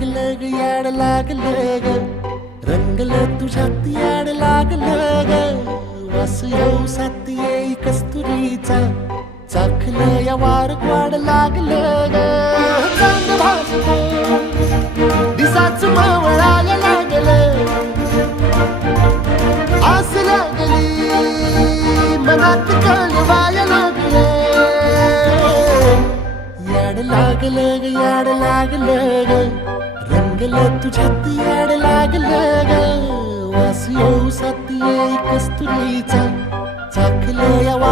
लागलं ग याड लागलं ग रंगलं तुझ्यात याड लागलं ग वास येऊ सात येई कस्तुरीचा चाखलं या वार वाड लागलं ग चांग भासतो दिसाच मावळायला लागलं आस लागली मनात कळवायला लागलं याड लागलं ग याड लागलं ग रंगलं तुझ्यात याड लागलं ग वास येऊ सात येई कस्तुरीचा चाखलं या वार